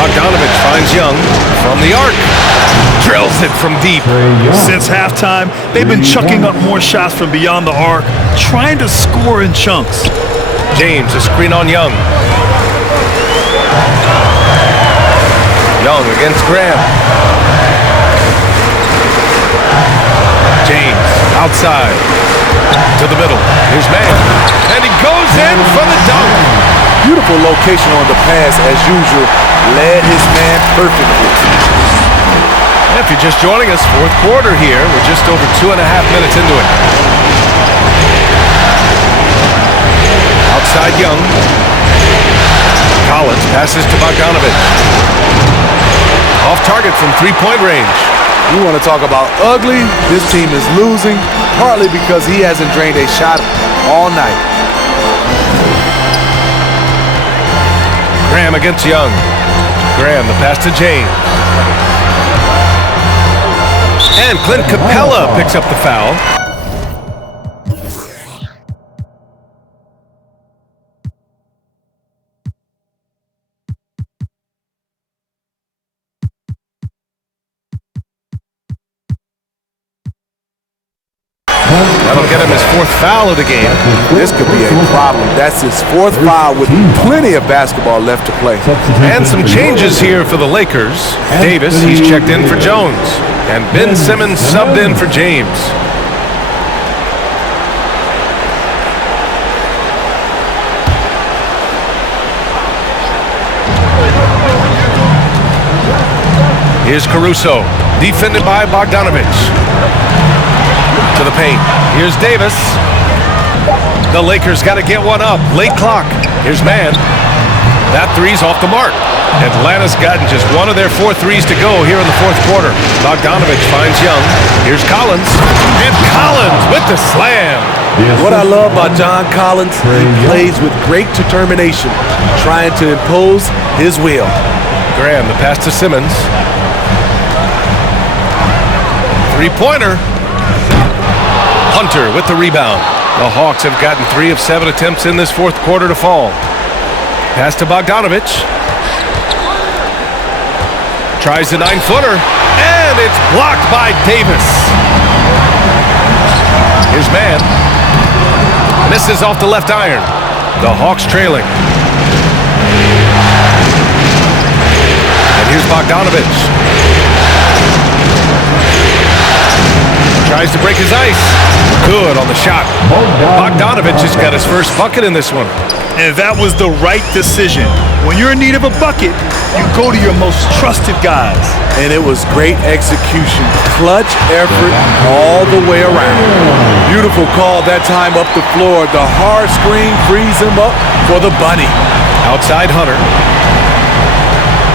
Bogdanovich finds Young from the arc. Drills it from deep. Since halftime, they've been chucking up more shots from beyond the arc, trying to score in chunks. James, a screen on Young. Young against Graham. James, outside, to the middle. Here's Mann, and he goes in for the dunk. Beautiful location on the pass, as usual. Led his man perfectly. If you're just joining us, fourth quarter here. We're just over 2.5 minutes into it. Outside Young. Collins passes to Bogdanovich. Off target from three-point range. You want to talk about ugly? This team is losing, partly because he hasn't drained a shot all night. Graham against Young. Graham, the pass to James. And Clint Capella picks up the foul. That'll get him his fourth foul of the game. This could be a problem. That's his fourth foul with plenty of basketball left to play. And some changes here for the Lakers. Davis, he's checked in for Jones. And Ben Simmons subbed in for James. Here's Caruso, defended by Bogdanovich. To the paint. Here's Davis. The Lakers got to get one up. Late clock. Here's Mann. That three's off the mark. Atlanta's gotten just one of their 4 threes to go here in the fourth quarter. Bogdanovich finds Young. Here's Collins. And Collins with the slam. What I love about John Collins, he plays with great determination, trying to impose his will. Graham, the pass to Simmons. Three-pointer. Hunter with the rebound. The Hawks have gotten 3 of 7 attempts in this fourth quarter to fall. Pass to Bogdanovich. Tries the 9-footer, and it's blocked by Davis. Here's Mann. Misses off the left iron. The Hawks trailing. And here's Bogdanovich. Tries to break his ice. Good on the shot. Bogdanovich has got his first bucket in this one. And that was the right decision. When you're in need of a bucket, you go to your most trusted guys. And it was great execution. Clutch effort all the way around. Beautiful call that time up the floor. The hard screen frees him up for the bunny. Outside Hunter.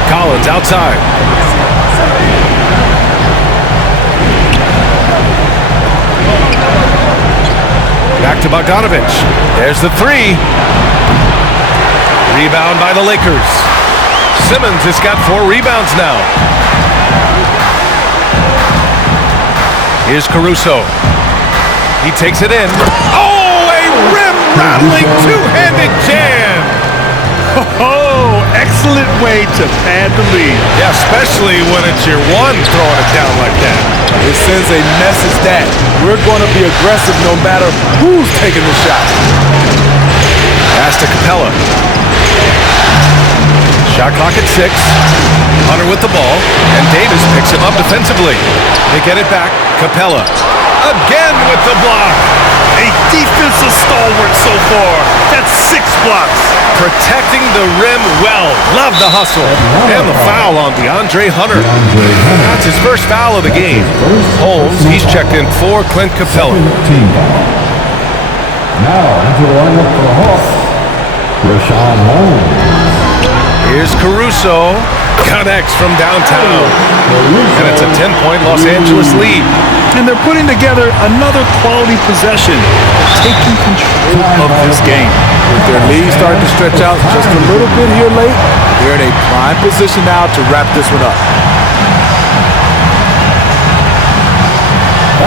Collins outside. Back to Bogdanovich. There's the three. Rebound by the Lakers. Simmons has got 4 rebounds now. Here's Caruso. He takes it in. Oh, a rim-rattling two-handed jam. Oh, excellent way to pad the lead. Yeah, especially when it's your one throwing it down like that. It sends a message that we're going to be aggressive no matter who's taking the shot. Pass to Capella. Shot clock at 6. Hunter with the ball, and Davis picks him up defensively. They get it back. Capella again with the block. A defensive stalwart so far. That's 6 blocks. Protecting the rim well. Love the hustle. And the foul on DeAndre Hunter. That's his first foul of the game. Holmes, he's checked in for Clint Capella. Now into the lineup for the Hawks, Richaun Holmes. Here's Caruso. Connects from downtown. And it's a 10-point Los Angeles lead. And they're putting together another quality possession, taking control of this game. With their lead starting to stretch out just a little bit here late, they're in a prime position now to wrap this one up.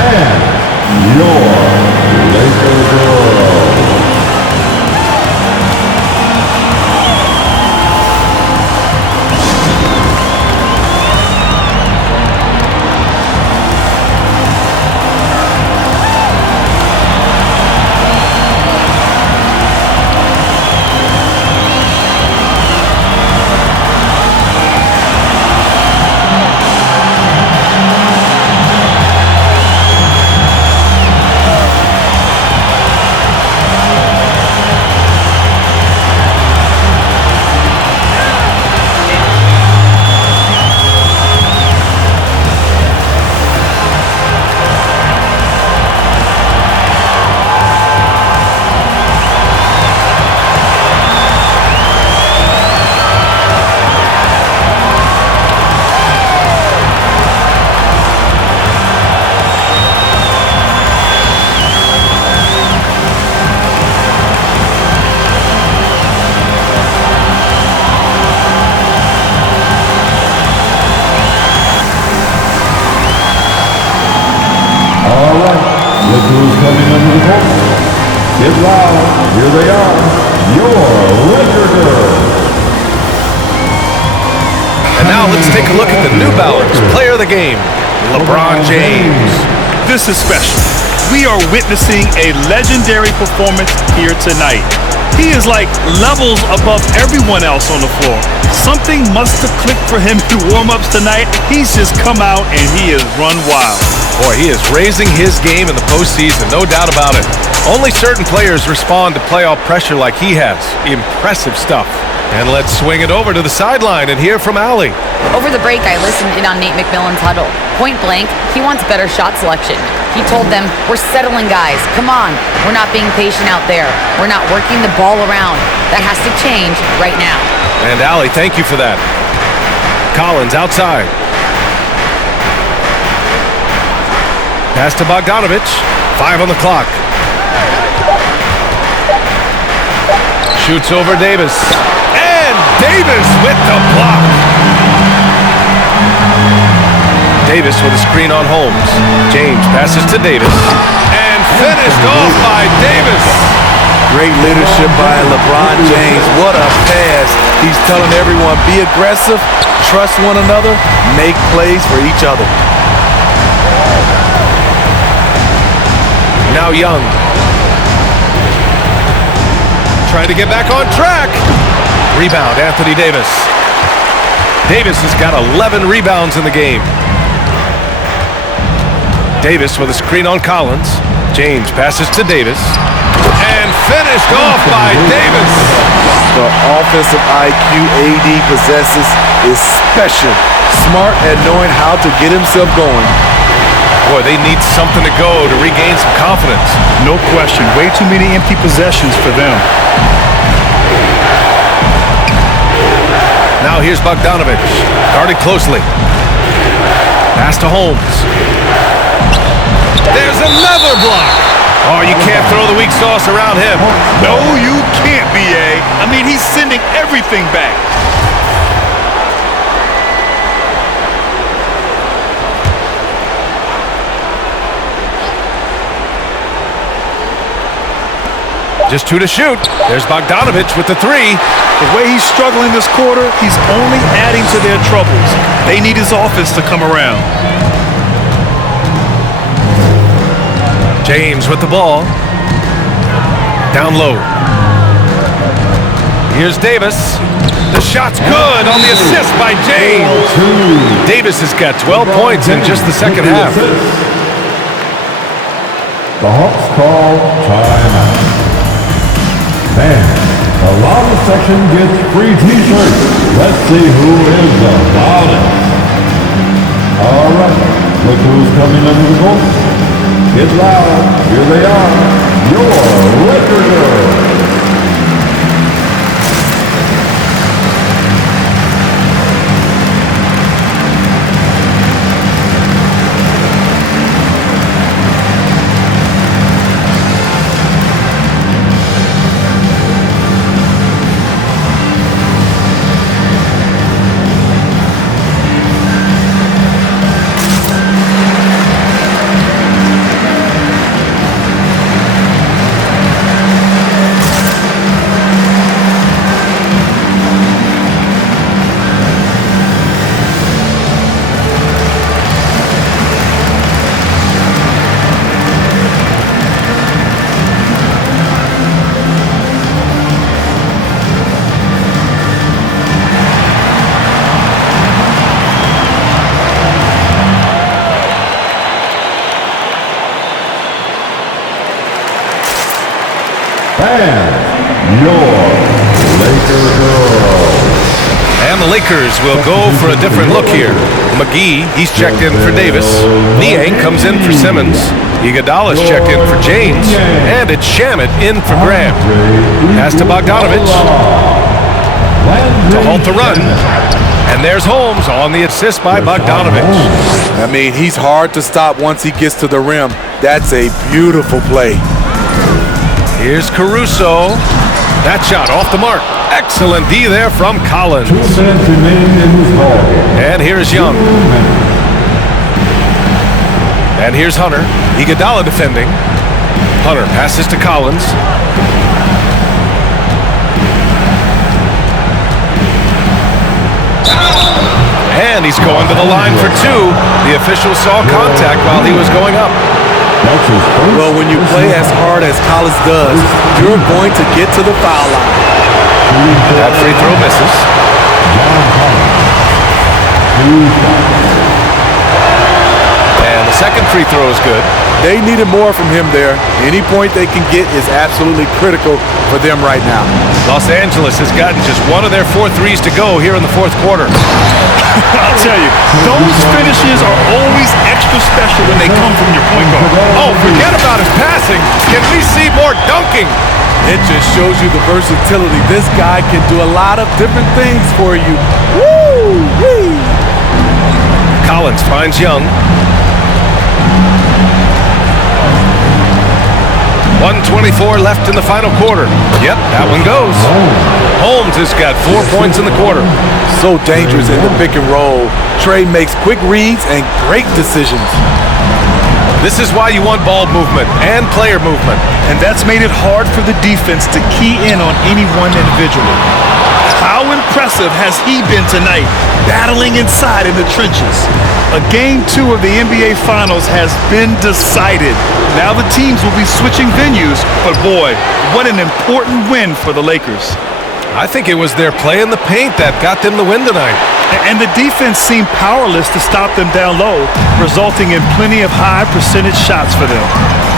and your Laker girls. Who's coming under the court? Get loud. Here they are. Your Laker girls. And now let's take a look at the New Balance player of the game, LeBron James. This is special. We are witnessing a legendary performance here tonight. He is like levels above everyone else on the floor. Something must have clicked for him in warm-ups tonight. He's just come out and he has run wild. Boy, he is raising his game in the postseason, no doubt about it. Only certain players respond to playoff pressure like he has. Impressive stuff. And let's swing it over to the sideline and hear from Allie. Over the break, I listened in on Nate McMillan's huddle. Point blank, he wants better shot selection. He told them, we're settling guys. Come on. We're not being patient out there. We're not working the ball around. That has to change right now. And Allie, thank you for that. Collins outside. Pass to Bogdanovich. 5 on the clock. Shoots over Davis. And Davis with the block. Davis with a screen on Holmes. James passes to Davis. And finished off by Davis. Great leadership by LeBron James. What a pass. He's telling everyone, be aggressive, trust one another, make plays for each other. Now Young. Trying to get back on track. Rebound, Anthony Davis. Davis has got 11 rebounds in the game. Davis with a screen on Collins. James passes to Davis. And finished off by Davis. The offensive IQ AD possesses is special. Smart at knowing how to get himself going. Boy, they need something to go to regain some confidence. No question. Way too many empty possessions for them. Now here's Bogdanovich. Guarded closely. Pass to Holmes. There's another block. Oh, you can't throw the weak sauce around him. No, you can't, B.A. I mean, he's sending everything back. Just 2 to shoot. There's Bogdanovich with the 3. The way he's struggling this quarter, he's only adding to their troubles. They need his offense to come around. James with the ball. Down low. Here's Davis. The shot's good on the assist by James. Davis has got 12 points in just the second half. The Hawks call timeout. And the loudest section gets free t-shirts. Let's see who is the loudest. All right, look who's coming under the court. Get loud. Here they are. Your Laker girls. And your Laker girls. And the Lakers will go for a different look here. McGee, he's checked in for Davis. Niang comes in for Simmons. Iguodala's checked in for James. And it's Shamet in for Graham. Pass to Bogdanovich to halt the run. And there's Holmes on the assist by Bogdanovich. I mean, he's hard to stop once he gets to the rim. That's a beautiful play. Here's Caruso. That shot off the mark. Excellent D there from Collins. 2 minutes remaining in this ball game. And here's Young. And here's Hunter. Iguodala defending. Hunter passes to Collins. And he's going to the line for 2. The official saw contact while he was going up. Well, when you play as hard as Collins does, you're going to get to the foul line. That free throw misses. And the second free throw is good. They needed more from him there. Any point they can get is absolutely critical for them right now. Los Angeles has gotten just one of their 4 threes to go here in the fourth quarter. I'll tell you, those finishes are always extra special when they come from your point guard. Oh, forget about his passing. Can we see more dunking? It just shows you the versatility. This guy can do a lot of different things for you. Woo-wee! Collins finds Young. 1:24 left in the final quarter. Yep, that one goes. Holmes has got 4 points in the quarter. So dangerous in the pick and roll. Trey makes quick reads and great decisions. This is why you want ball movement and player movement. And that's made it hard for the defense to key in on any one individual. How impressive has he been tonight, battling inside in the trenches? A Game 2 of the NBA Finals has been decided. Now the teams will be switching venues, but boy, what an important win for the Lakers. I think it was their play in the paint that got them the win tonight. And the defense seemed powerless to stop them down low, resulting in plenty of high percentage shots for them.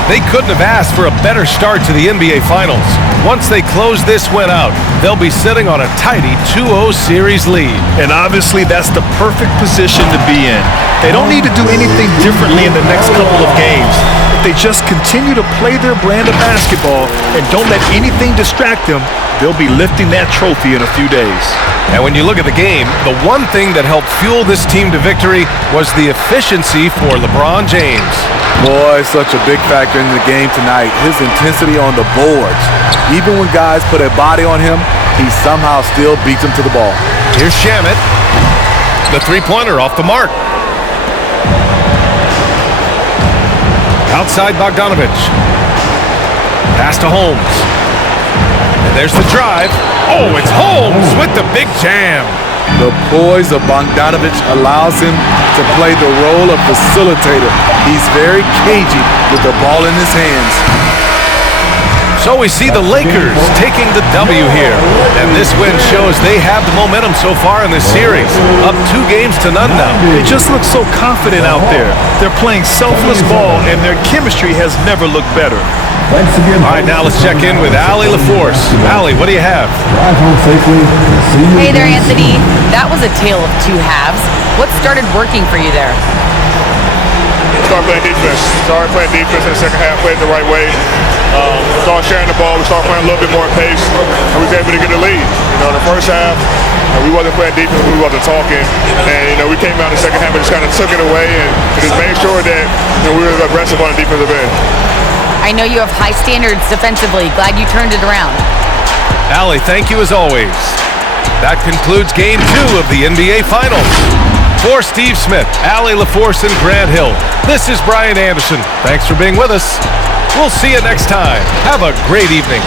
They couldn't have asked for a better start to the NBA Finals. Once they close this win out, they'll be sitting on a tidy 2-0 series lead. And obviously that's the perfect position to be in. They don't need to do anything differently in the next couple of games. If they just continue to play their brand of basketball and don't let anything distract them, they'll be lifting that trophy in a few days. And when you look at the game, the one thing that helped fuel this team to victory was the efficiency for LeBron James. Boy, such a big factor in the game tonight. His intensity on the boards. Even when guys put a body on him, he somehow still beats them to the ball. Here's Shamet. The three-pointer off the mark. Outside Bogdanovich. Pass to Holmes. And there's the drive. Oh, it's Holmes with the big jam. The poise of Bogdanovich allows him to play the role of facilitator. He's very cagey with the ball in his hands. So we see the Lakers taking the W here. And this win shows they have the momentum so far in this series. Up 2 games to none now. They just look so confident out there. They're playing selfless ball, and their chemistry has never looked better. Thanks again. All right, now let's check in with Allie LaForce. Allie, what do you have? Drive home safely. See you Hey there, again. Anthony. That was a tale of 2 halves. What started working for you there? Started playing defense. Started playing defense in the second half, played the right way. Started sharing the ball. We started playing a little bit more pace, and we was able to get a lead. You know, in the first half, we wasn't playing defense, we wasn't talking, and we came out in the second half and just kind of took it away and just made sure that we were aggressive on the defensive end. I know you have high standards defensively. Glad you turned it around. Allie, thank you as always. That concludes Game 2 of the NBA Finals. For Steve Smith, Allie LaForce, and Grant Hill, this is Brian Anderson. Thanks for being with us. We'll see you next time. Have a great evening.